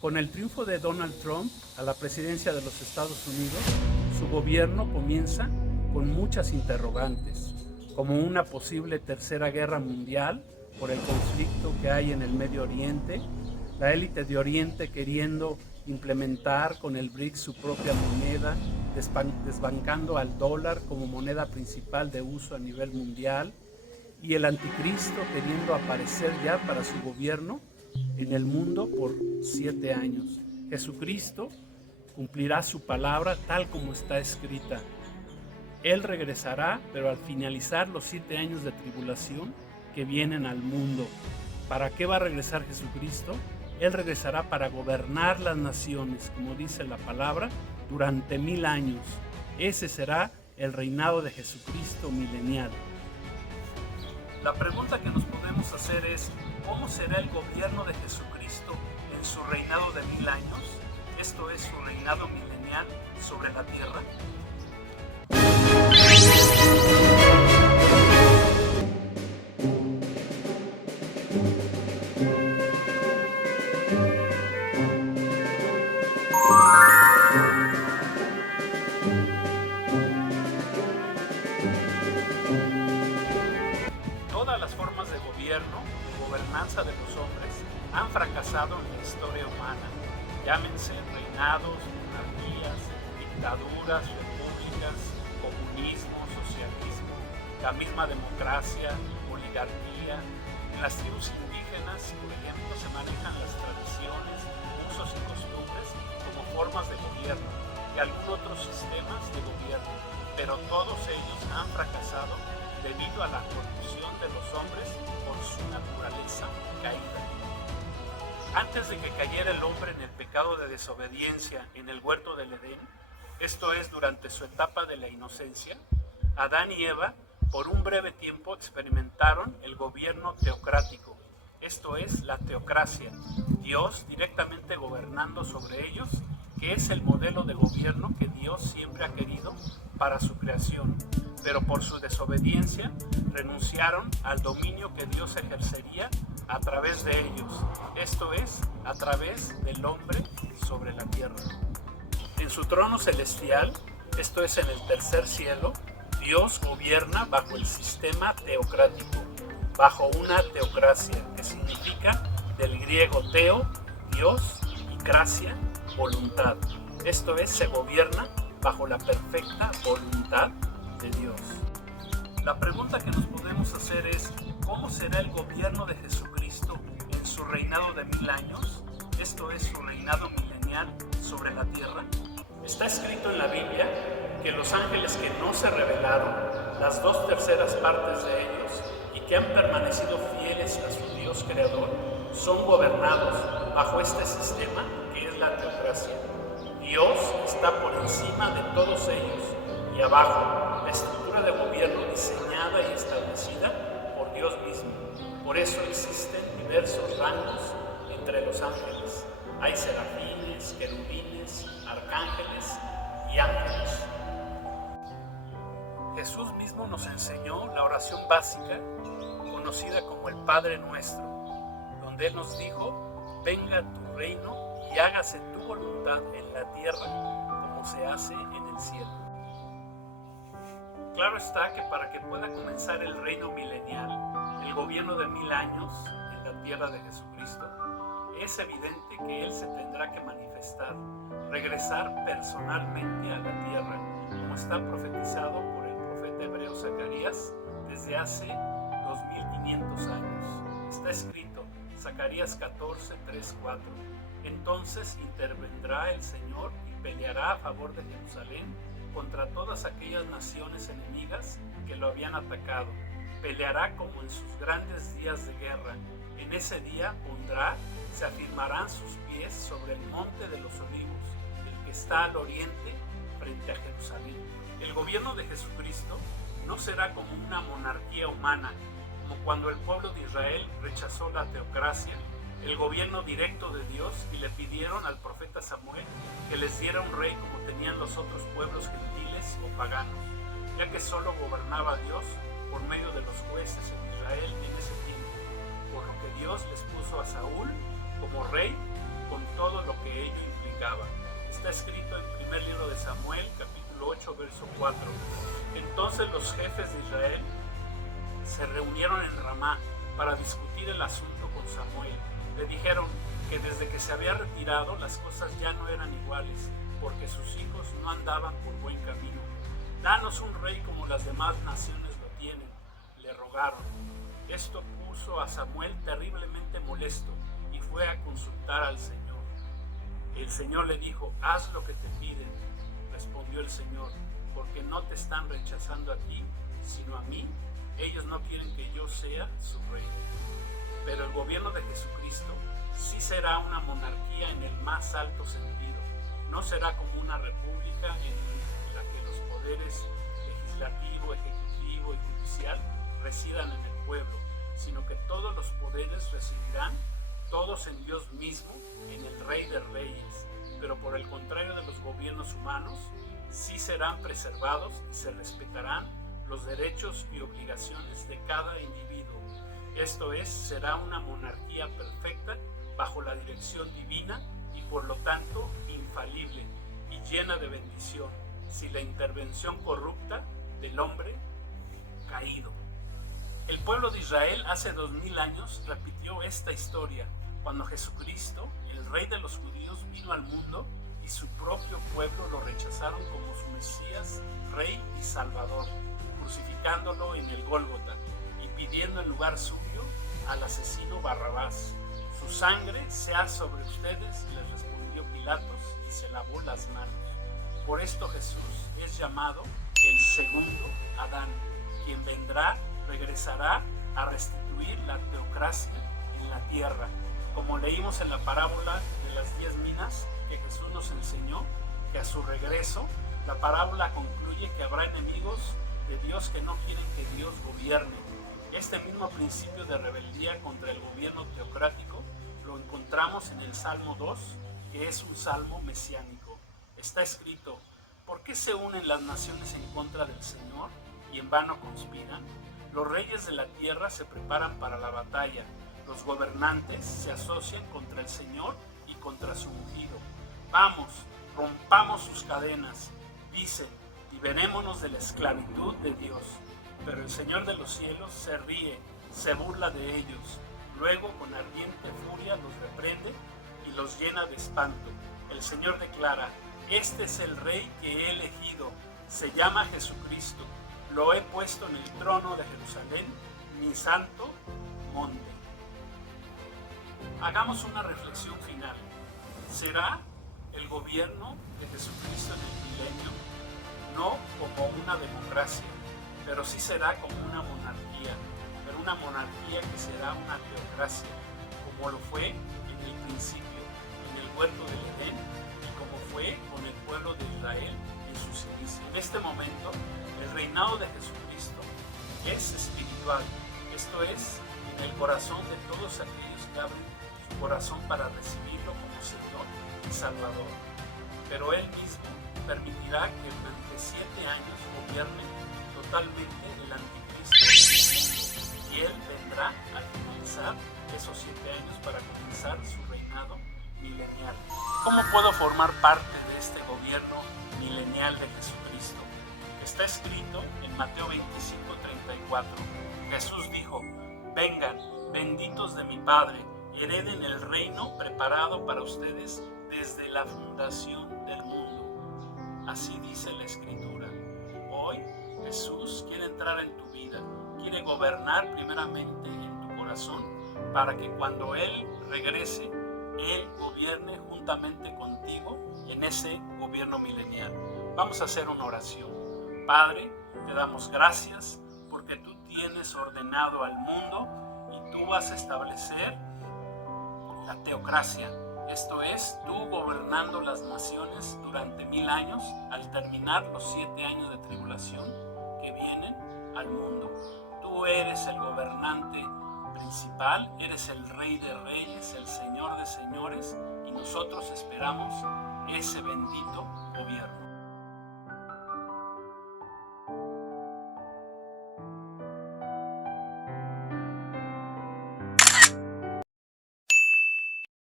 Con el triunfo de Donald Trump a la presidencia de los Estados Unidos, su gobierno comienza con muchas interrogantes, como una posible tercera guerra mundial por el conflicto que hay en el Medio Oriente, la élite de Oriente queriendo implementar con el BRICS su propia moneda, desbancando al dólar como moneda principal de uso a nivel mundial, y el anticristo queriendo aparecer ya para su gobierno en el mundo por 7 años. Jesucristo cumplirá su palabra tal como está escrita. Él regresará, pero al finalizar los 7 años de tribulación que vienen al mundo. ¿Para qué va a regresar Jesucristo? Él regresará para gobernar las naciones, como dice la palabra, durante 1000 años. Ese será el reinado de Jesucristo milenial. La pregunta que nos podemos hacer es, ¿cómo será el gobierno de Jesucristo en su reinado de 1000 años? Esto es, su reinado milenial sobre la tierra. Todas las formas de gobierno y gobernanza de los hombres han fracasado en la historia humana. Llámense reinados, monarquías, dictaduras, repúblicas, comunismo, socialismo, la misma democracia, oligarquía. En las tribus indígenas, por ejemplo, se manejan las tradiciones, usos y costumbres como formas de gobierno y algunos otros sistemas de gobierno, pero todos ellos han fracasado debido a la corrupción de los hombres por su naturaleza caída. Antes de que cayera el hombre en el pecado de desobediencia en el huerto del Edén, esto es, durante su etapa de la inocencia, Adán y Eva por un breve tiempo experimentaron el gobierno teocrático, esto es, la teocracia, Dios directamente gobernando sobre ellos, que es el modelo de gobierno que Dios siempre ha querido para su creación, pero por su desobediencia renunciaron al dominio que Dios ejercería a través de ellos, esto es, a través del hombre sobre la tierra. En su trono celestial, esto es, en el tercer cielo, Dios gobierna bajo el sistema teocrático, bajo una teocracia, que significa del griego teo, Dios, y cracia, voluntad. Esto es, se gobierna bajo la perfecta voluntad de Dios. La pregunta que nos podemos hacer es, ¿cómo será el gobierno de Jesucristo en su reinado de 1000 años? Esto es, su reinado milenial sobre la tierra. Está escrito en la Biblia que los ángeles que no se rebelaron, las 2/3 partes de ellos, y que han permanecido fieles a su Dios creador, son gobernados bajo este sistema que es la teocracia. Dios está por encima de todos ellos y abajo la estructura de gobierno diseñada y establecida por Dios mismo. Por eso existen diversos rangos entre los ángeles. Hay serafines, querubines, arcángeles y ángeles. Jesús mismo nos enseñó la oración básica conocida como el Padre Nuestro, donde Él nos dijo, venga tu reino y hágase tu voluntad en la tierra como se hace en el cielo. Claro está que para que pueda comenzar el reino milenial, el gobierno de 1000 años en la tierra de Jesucristo, es evidente que Él se tendrá que manifestar, regresar personalmente a la tierra, como está profetizado por el profeta hebreo Zacarías desde hace 2500 años. Está escrito, Zacarías 14, 3, 4. Entonces intervendrá el Señor y peleará a favor de Jerusalén contra todas aquellas naciones enemigas que lo habían atacado. Peleará como en sus grandes días de guerra. En ese día se afirmarán sus pies sobre el monte de los olivos, el que está al oriente frente a Jerusalén. El gobierno de Jesucristo no será como una monarquía humana, como cuando el pueblo de Israel rechazó la teocracia, el gobierno directo de Dios, y le pidieron al profeta Samuel que les diera un rey como tenían los otros pueblos gentiles o paganos, ya que solo gobernaba Dios por medio de los jueces en Israel en ese tiempo, por lo que Dios les puso a Saúl como rey con todo lo que ello implicaba. Está escrito en primer libro de Samuel, capítulo 8, verso 4. Entonces los jefes de Israel se reunieron en Ramá para discutir el asunto con Samuel. Le dijeron que desde que se había retirado las cosas ya no eran iguales, porque sus hijos no andaban por buen camino. Danos un rey como las demás naciones lo tienen, le rogaron. Esto puso a Samuel terriblemente molesto y fue a consultar al Señor. El Señor le dijo: haz lo que te piden. Respondió el Señor: porque no te están rechazando a ti, sino a mí. Ellos no quieren que yo sea su rey. Pero el gobierno de Jesucristo sí será una monarquía en el más alto sentido. No será como una república en la que los poderes legislativo, ejecutivo y judicial residan en el pueblo, sino que todos los poderes residirán todos en Dios mismo, en el Rey de Reyes. Pero por el contrario de los gobiernos humanos, sí serán preservados y se respetarán los derechos y obligaciones de cada individuo. Esto es, será una monarquía perfecta bajo la dirección divina y por lo tanto infalible y llena de bendición, sin la intervención corrupta del hombre caído. El pueblo de Israel hace 2000 años repitió esta historia cuando Jesucristo, el Rey de los judíos, vino al mundo y su propio pueblo lo rechazaron como su Mesías, Rey y Salvador, crucificándolo en el Gólgota y pidiendo en lugar suyo al asesino Barrabás. Su sangre sea sobre ustedes, les respondió Pilatos y se lavó las manos. Por esto Jesús es llamado el segundo Adán, quien regresará a restituir la teocracia en la tierra. Como leímos en la parábola de las 10 minas que Jesús nos enseñó, que a su regreso la parábola concluye que habrá enemigos de Dios que no quieren que Dios gobierne. Este mismo principio de rebeldía contra el gobierno teocrático lo encontramos en el Salmo 2, que es un salmo mesiánico. Está escrito: ¿por qué se unen las naciones en contra del Señor y en vano conspiran? Los reyes de la tierra se preparan para la batalla. Los gobernantes se asocian contra el Señor y contra su ungido. Vamos, rompamos sus cadenas, dicen, liberémonos de la esclavitud de Dios. Pero el Señor de los cielos se ríe, se burla de ellos. Luego con ardiente furia los reprende y los llena de espanto. El Señor declara: este es el Rey que he elegido, se llama Jesucristo. Lo he puesto en el trono de Jerusalén, mi santo monte. Hagamos una reflexión final. ¿Será el gobierno de Jesucristo en el milenio no como una democracia, pero sí será como una monarquía, pero una monarquía que será una teocracia, como lo fue en el principio, en el huerto del Edén, y como fue con el pueblo de Israel en sus inicios? En este momento, el reinado de Jesucristo es espiritual, esto es, en el corazón de todos aquellos que abren su corazón para recibirlo como Señor y Salvador. Pero Él mismo permitirá que durante 7 años gobierne totalmente el anticristo, y Él vendrá al finalizar esos 7 años para comenzar su reinado milenial. ¿Cómo puedo formar parte de este gobierno milenial de Jesucristo? Está escrito en Mateo 25:34. Jesús dijo: vengan, benditos de mi Padre, hereden el reino preparado para ustedes desde la fundación del mundo. Así dice la Escritura. Hoy Jesús quiere entrar en tu vida, quiere gobernar primeramente en tu corazón, para que cuando Él regrese, Él gobierne juntamente contigo en ese gobierno milenial. Vamos a hacer una oración. Padre, te damos gracias porque tú tienes ordenado al mundo y tú vas a establecer la teocracia. Esto es, tú gobernando las naciones durante 1000 años al terminar los 7 años de tribulación que vienen al mundo. Tú eres el gobernante principal, eres el Rey de Reyes, el Señor de Señores, y nosotros esperamos ese bendito gobierno.